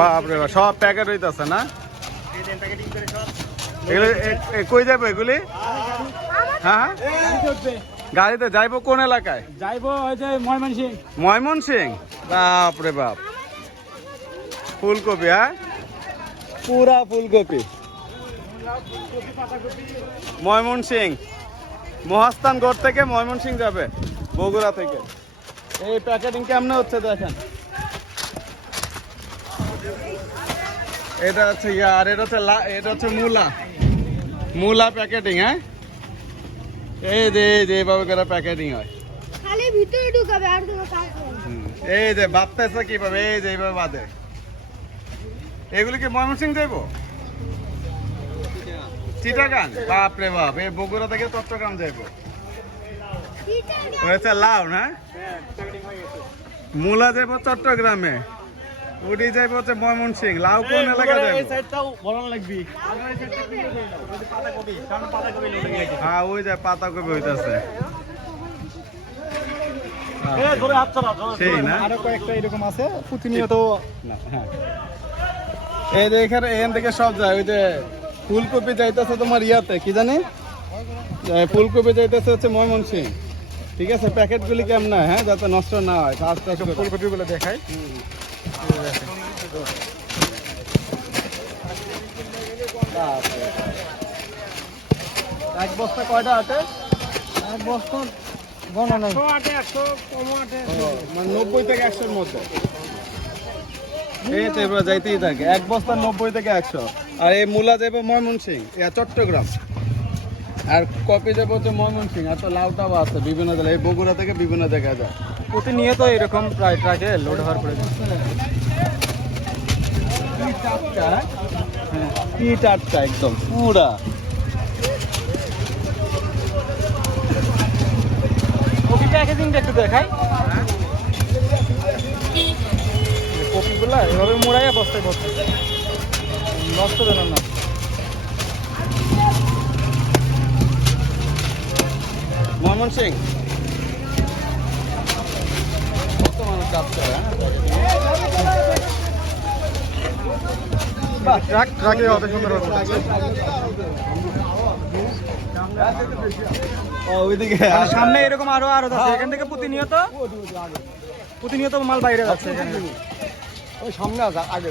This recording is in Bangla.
বাপরে বাপ সব প্যাকেট হইতাছে না? কই যাব এগুলি? হ্যাঁ গাড়িতে যাইবো কোন এলাকায়? যাইবো ওই যে ময়মনসিং। ময়মন সিং বাপরে বাপ। ফুলকপি হ্যাঁ? পুরা ফুলকপি। ময়মন সিং মহাস্থানগড় থেকে ময়মন সিং যাবে বগুড়া থেকে। এই প্যাকেটিং কেমনে হচ্ছে দেখেন? এটা হচ্ছে ইয়া, আর এটা হচ্ছে লা- এটা হচ্ছে মূলা। মূলা প্যাকেটিং হ্যাঁ? এই যে এই যে এইভাবে করে প্যাকেটিং হয়। খালি ভিতরে ঢুকাবে আর কোনো কাজ এই যে বাপতেছে কীভাবে? এই যে এইভাবে বাঁধে। এগুলি কি ময়মনসিং যাইব চিটাগাং? বাপ রে বাপ এই বগুড়া থেকে চট্টগ্রাম যাইব। হয়েছে লাউ না? মূলা যাইব চট্টগ্রামে। উডি যাইব হচ্ছে ময়মনসিং লাউ কোন এলাকা যাইব? সাইডটাও বলান লাগবি। হ্যাঁ ওই যে পাতা কপি হইতাছে ধরে হাত চালা সেই না? আরও কয়েকটা এরকম আছে প্রতিনিয়ত হ্যাঁ। এই যে এখানে এখান থেকে সব যায় ওই যে ফুলকপি যাইতেছে তোমার ইয়াতে কি জানি? ফুলকপি যাইতেছে হচ্ছে ময়মনসিং ঠিক আছে প্যাকেটগুলি কেমন? হ্যাঁ যাতে নষ্ট না হয় কাজ টাজ করে। ফুলকপিগুলো দেখাই। এক বস্তা কয়টা আছে? এক বস্তা গণনা নেই মানে নব্বই থেকে একশোর মধ্যে। এই তো এবার যাইতেই থাকে। এক বস্তা নব্বই থেকে একশো। আর এই মূলা যাবে ময়মনসিং ইয়া চট্টগ্রাম। আর কপি যাবে হচ্ছে ময়মনসিং আর তো লাউটাও আছে বিভিন্ন জায়গায় এই বগুড়া থেকে বিভিন্ন জায়গায় যায়। প্রতিনিয়ত এরকম প্রায় ট্রাকে লোড হওয়ার পরে কি টাটকা হ্যাঁ একদম পুরা। কপি প্যাকেজিংটা একটু দেখাই। কপিগুলা এভাবে মোড়াইয়া বস্তায় ভর্তি নষ্ট যেন না কত মানুষ কাজ করে হ্যাঁ? ট্রাক ট্রাকে অত সুন্দর সামনে এরকম আরও আরও আছে এখান থেকে প্রতিনিয়ত প্রতিনিয়ত মাল বাইরে যাচ্ছে এখানে। ওই সামনে আগে